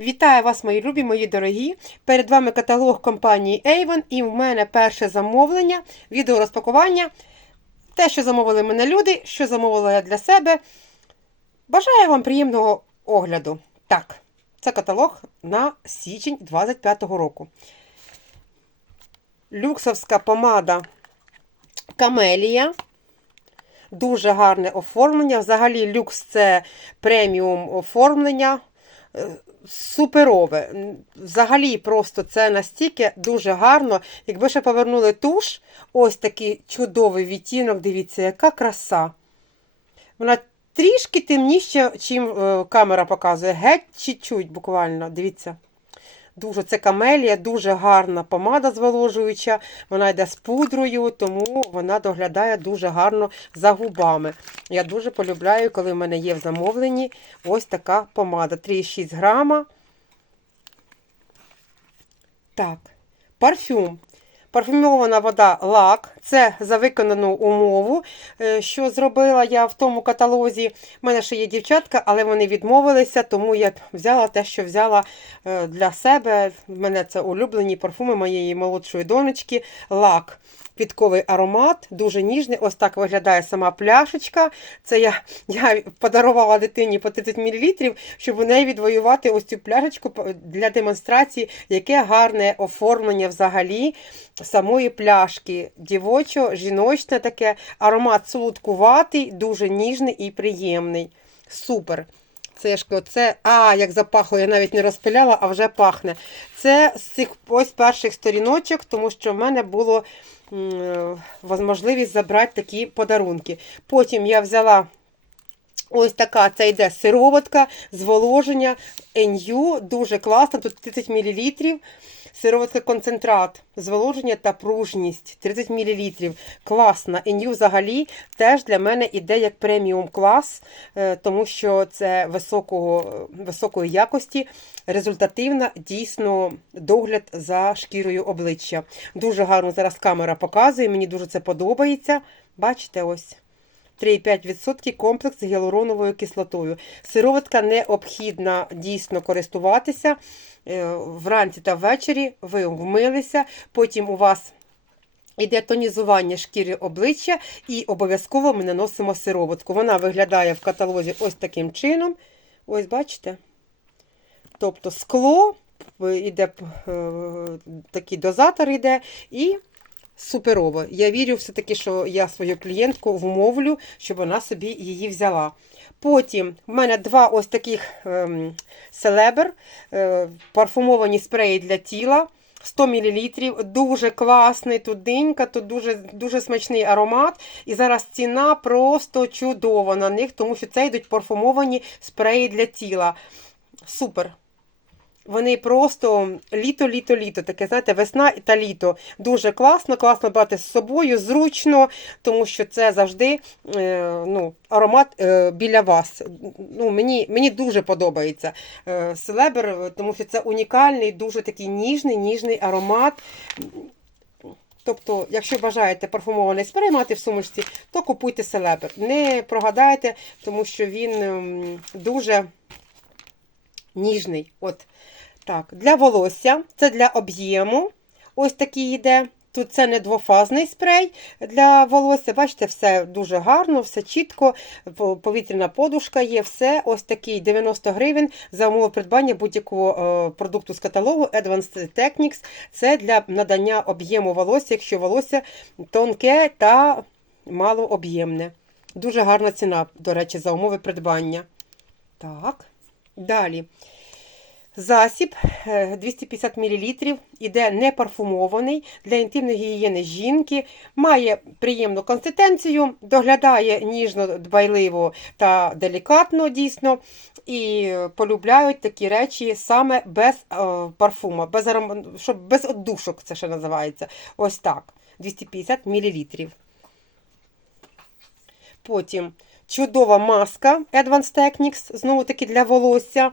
Вітаю вас, мої любі, мої дорогі. Перед вами каталог компанії Avon і в мене перше замовлення, відеорозпакування. Те, що замовили мене люди, що замовила я для себе. Бажаю вам приємного огляду. Так, це каталог на січень 25-го року. Люксовська помада Камелія. Дуже гарне оформлення. Взагалі, люкс це преміум оформлення. Суперове. Взагалі, просто це настільки дуже гарно. Якби ще повернули туш, ось такий чудовий відтінок, дивіться, яка краса. Вона трішки темніша, чим е, камера показує. Геть чуть-чуть буквально. Дивіться. Дуже це камелія, дуже гарна помада зволожуюча. Вона йде з пудрою, тому вона доглядає дуже гарно за губами. Я дуже полюбляю, коли в мене є в замовленні ось така помада. 3,6 грама. Так, парфюм. Парфюмована вода лак. Це за виконану умову, що зробила я в тому каталозі. У мене ще є дівчатка, але вони відмовилися, тому я взяла те, що взяла е, для себе. В мене це улюблені парфуми моєї молодшої донечки. Лак. Квітковий аромат, дуже ніжний. Ось так виглядає сама пляшечка. Це я я подарувала дитині по 30 мл, щоб у неї відвоювати ось цю пляшечку для демонстрації, яке гарне оформлення взагалі самої пляшки. Дівочо, жіночне таке, аромат солодкуватий, дуже ніжний і приємний. Супер. Це це, а, як запахло, я навіть не розпиляла, а вже пахне. Це з цих ось перших сторіночок, тому що в мене було можливість забрати такі подарунки. Потім я взяла ось така, це йде сироватка, зволоження, NU, дуже класно, тут 30 мл. Сироватка концентрат, зволоження та пружність 30 мл. Класна. NU взагалі теж для мене іде як преміум клас, е, тому що це високого, високої якості, результативна, дійсно догляд за шкірою обличчя. Дуже гарно зараз камера показує, мені дуже це подобається. Бачите, ось. 3,5% комплекс з гіалуроновою кислотою. Сироватка необхідна дійсно користуватися. Е, вранці та ввечері ви вмилися, потім у вас йде тонізування шкіри обличчя і обов'язково ми наносимо сироватку. Вона виглядає в каталозі ось таким чином. Ось, бачите? Тобто скло, йде е, такий дозатор йде, і суперово. Я вірю все-таки, що я свою клієнтку вмовлю, щоб вона собі її взяла. Потім в мене два ось таких ем, селебер, е, парфумовані спреї для тіла. 100 мл, дуже класний, тут динька, тут дуже дуже смачний аромат. І зараз ціна просто чудова на них, тому що це йдуть парфумовані спреї для тіла. Супер! Вони просто літо-літо-літо, таке, знаєте, весна та літо. Дуже класно, класно брати з собою, зручно, тому що це завжди е, ну, аромат е, біля вас. Ну, Мені мені дуже подобається е, селебер, тому що це унікальний, дуже такий ніжний, ніжний аромат. Тобто, якщо бажаєте парфумований спрей мати в сумочці, то купуйте селебер. Не прогадайте, тому що він ем, дуже ніжний. От. Так, Для волосся, це для об'єму. Ось такий йде. Тут це не двофазний спрей для волосся. Бачите, все дуже гарно, все чітко, повітряна подушка є, все ось такий 90 гривень за умови придбання будь-якого продукту з каталогу Advanced Techniques. Це для надання об'єму волосся, якщо волосся тонке та малооб'ємне. Дуже гарна ціна, до речі, за умови придбання. Так, далі. Засіб 250 мл, іде не парфумований для інтимної гігієни жінки, має приємну консистенцію, доглядає ніжно, дбайливо та делікатно, дійсно, і полюбляють такі речі саме без е, парфума, без щоб без оддушок це ще називається. Ось так. 250 мл. Потім чудова маска Advanced Techniques, знову таки для волосся.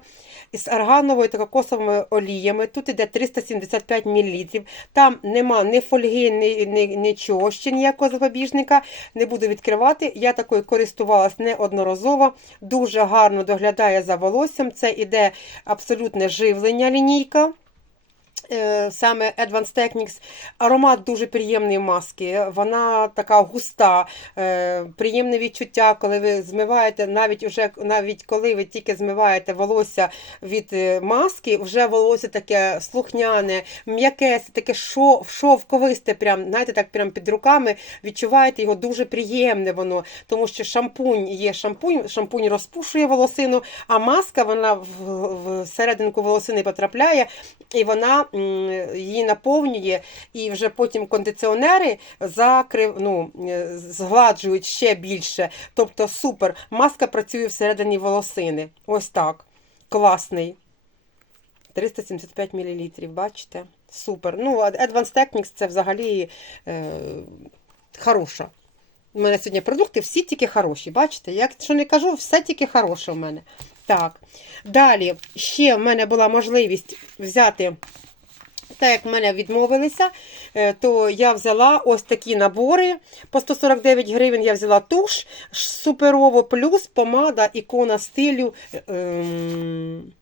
Із аргановою та кокосовими оліями. Тут іде 375 мл. Там нема ні фольги, ні, ні, нічого ще ніякого запобіжника. Не буду відкривати. Я такою користувалась неодноразово. Дуже гарно доглядає за волоссям. Це іде абсолютне живлення лінійка. Е, Саме Advanced Techniques. Аромат дуже приємний маски. Вона така густа, е, приємне відчуття, коли ви змиваєте, навіть уже навіть коли ви тільки змиваєте волосся від е, маски, вже волосся таке слухняне, м'яке, таке шов, шовковисте, прям, знаєте, так прям під руками відчуваєте його дуже приємне воно, тому що шампунь є шампунь, шампунь розпушує волосину, а маска вона в, серединку волосини потрапляє і вона її наповнює, і вже потім кондиціонери закрив, ну, е, згладжують ще більше. Тобто супер. Маска працює всередині волосини. Ось так. Класний. 375 мл, бачите? Супер. Ну, Advanced Techniques це взагалі е, хороша. У мене сьогодні продукти всі тільки хороші. Бачите? Як що не кажу, все тільки хороше в мене. Так. Далі ще в мене була можливість взяти. Так як в мене відмовилися, е, то я взяла ось такі набори. По 149 гривень я взяла туш суперово, плюс помада ікона стилю. ем,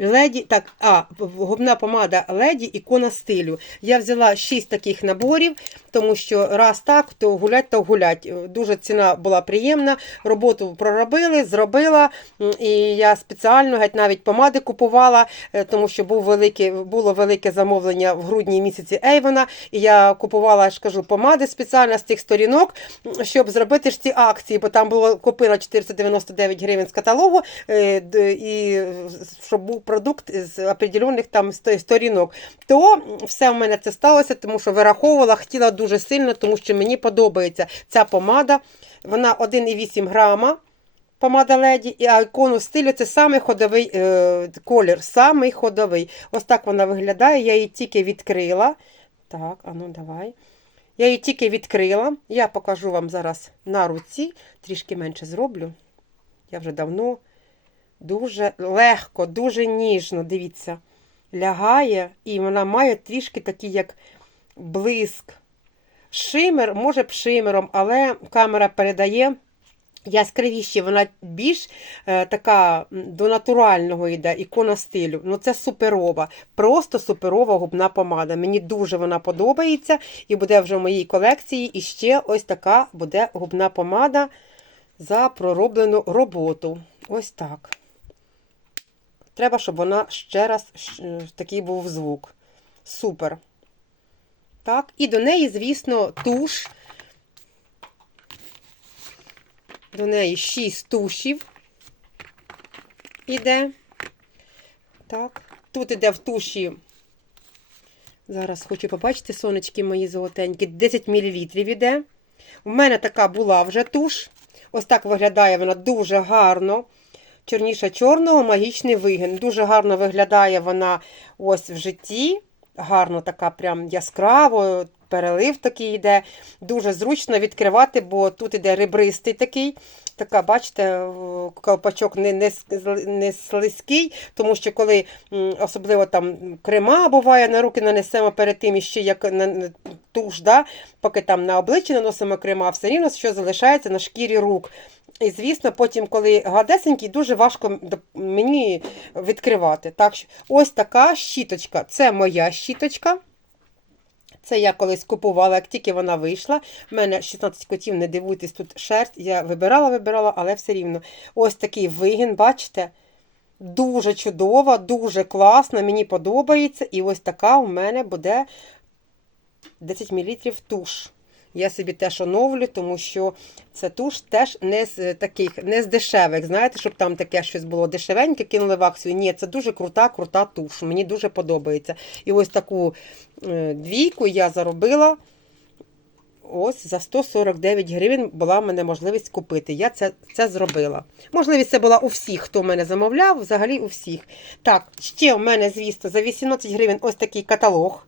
Леді, так, а, губна помада леді ікона стилю. Я взяла 6 таких наборів, тому що раз так, то гулять, то гулять. Е, Дуже ціна була приємна. Роботу проробили, зробила. І я спеціально геть навіть помади купувала, е, тому що був велике, було велике замовлення в грудні місяці Ейвона. І я купувала, я ж кажу, помади спеціально з тих сторінок, щоб зробити ж ці акції, бо там було купила 499 гривень з каталогу, е, і щоб був продукт з определених там сторінок. То все в мене це сталося, тому що вираховувала, хотіла дуже сильно, тому що мені подобається ця помада. Вона 1,8 грама. Помада леді і ікону стилю це самий ходовий е, колір, самий ходовий. Ось так вона виглядає. Я її тільки відкрила. Так, а ну давай. Я її тільки відкрила. Я покажу вам зараз на руці. Трішки менше зроблю. Я вже давно дуже легко, дуже ніжно, дивіться, лягає, і вона має трішки такий, як блиск. Шимер, може б шимером, але камера передає яскравіше, вона більш е, така до натурального йде, ікона стилю. Ну це суперова, просто суперова губна помада. Мені дуже вона подобається і буде вже в моїй колекції. І ще ось така буде губна помада за пророблену роботу. Ось так. Треба, щоб вона ще раз щ- такий був звук. Супер. Так, і до неї, звісно, туш. До неї 6 тушів іде. Так. Тут іде в туші. Зараз хочу побачити, сонечки мої золотенькі. 10 мл іде. У мене така була вже туш. Ось так виглядає вона дуже гарно. Чорніша чорного, магічний вигін. Дуже гарно виглядає вона ось в житті. Гарно така прям яскраво, перелив такий йде. Дуже зручно відкривати, бо тут іде ребристий такий. Така, бачите, колпачок не, не, не слизький, тому що коли особливо там крема буває на руки нанесемо перед тим, іще як на, туш, да, поки там на обличчі наносимо крема, все рівно що залишається на шкірі рук. І, звісно, потім, коли гладесенький, дуже важко мені відкривати. Так ось така щіточка. Це моя щіточка. Це я колись купувала, як тільки вона вийшла. У мене 16 котів, не дивуйтесь, тут шерсть. Я вибирала, вибирала, але все рівно. Ось такий вигін, бачите? Дуже чудова, дуже класна, мені подобається. І ось така у мене буде 10 мл туш. Я собі теж оновлю, тому що це туш теж не з таких, не з дешевих. Знаєте, щоб там таке щось було дешевеньке, кинули в акцію. Ні, це дуже крута, крута туш. Мені дуже подобається. І ось таку е, двійку я заробила. Ось за 149 гривень була в мене можливість купити. Я це, це зробила. Можливість це була у всіх, хто в мене замовляв, взагалі у всіх. Так, ще в мене, звісно, за 18 гривень ось такий каталог.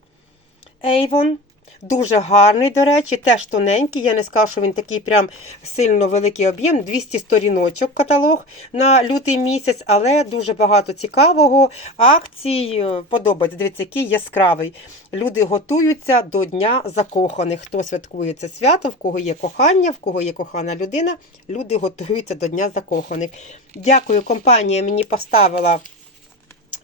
Avon. Дуже гарний, до речі, теж тоненький. Я не скажу, що він такий прям сильно великий об'єм. 200 сторіночок каталог на лютий місяць, але дуже багато цікавого. Акцій е, подобається. Дивіться, який яскравий. Люди готуються до Дня закоханих. Хто святкує це свято, в кого є кохання, в кого є кохана людина. Люди готуються до Дня закоханих. Дякую, компанія мені поставила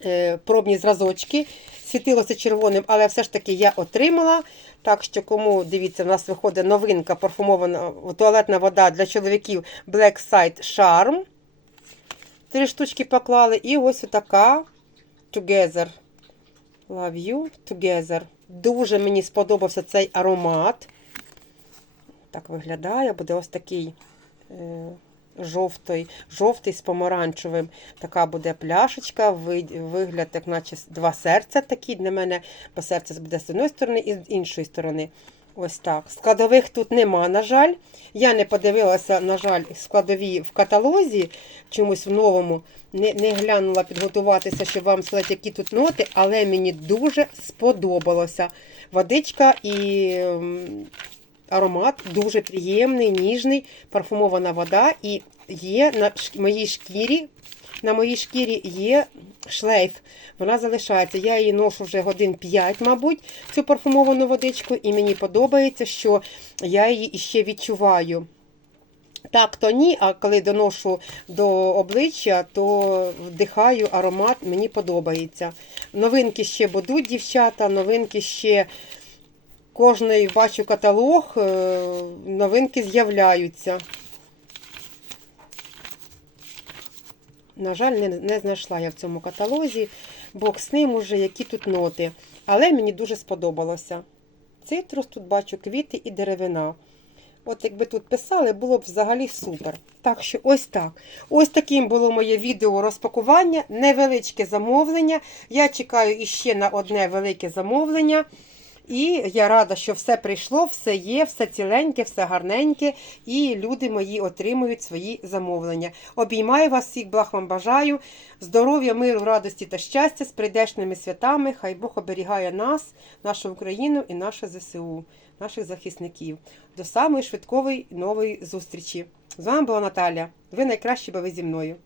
е, пробні зразочки. Світилося червоним, але все ж таки я отримала. Так що, кому дивіться, в нас виходить новинка парфумована туалетна вода для чоловіків Black Side Charm. Три штучки поклали. І ось така Together. Love you together. Дуже мені сподобався цей аромат. Так виглядає, буде ось такий е, жовтий, жовтий з помаранчевим. Така буде пляшечка, вигляд, як наче два серця такі для мене, бо серце буде з одної сторони і з іншої сторони. Ось так. Складових тут нема, на жаль. Я не подивилася, на жаль, складові в каталозі, чомусь в новому. Не, не глянула підготуватися, щоб вам сказати, які тут ноти, але мені дуже сподобалося. Водичка і ем, аромат дуже приємний, ніжний, парфумована вода. І є на моїй шкірі, на моїй шкірі є шлейф. Вона залишається. Я її ношу вже годин 5, мабуть, цю парфумовану водичку, і мені подобається, що я її іще відчуваю. Так, то ні, а коли доношу до обличчя, то вдихаю аромат, мені подобається. Новинки ще будуть, дівчата, новинки ще кожний бачу каталог, е, новинки з'являються. На жаль, не, не знайшла я в цьому каталозі, бог з ним уже, які тут ноти. Але мені дуже сподобалося. Цитрус, тут бачу квіти і деревина. От якби тут писали, було б взагалі супер. Так що ось так. Ось таким було моє відео розпакування, невеличке замовлення. Я чекаю іще на одне велике замовлення. І я рада, що все прийшло, все є, все ціленьке, все гарненьке, і люди мої отримують свої замовлення. Обіймаю вас всіх, благ вам бажаю. Здоров'я, миру, радості та щастя з прийдешними святами. Хай Бог оберігає нас, нашу Україну і наше ЗСУ, наших захисників. До самої швидкової нової зустрічі. З вами була Наталя. Ви найкращі, бо ви зі мною.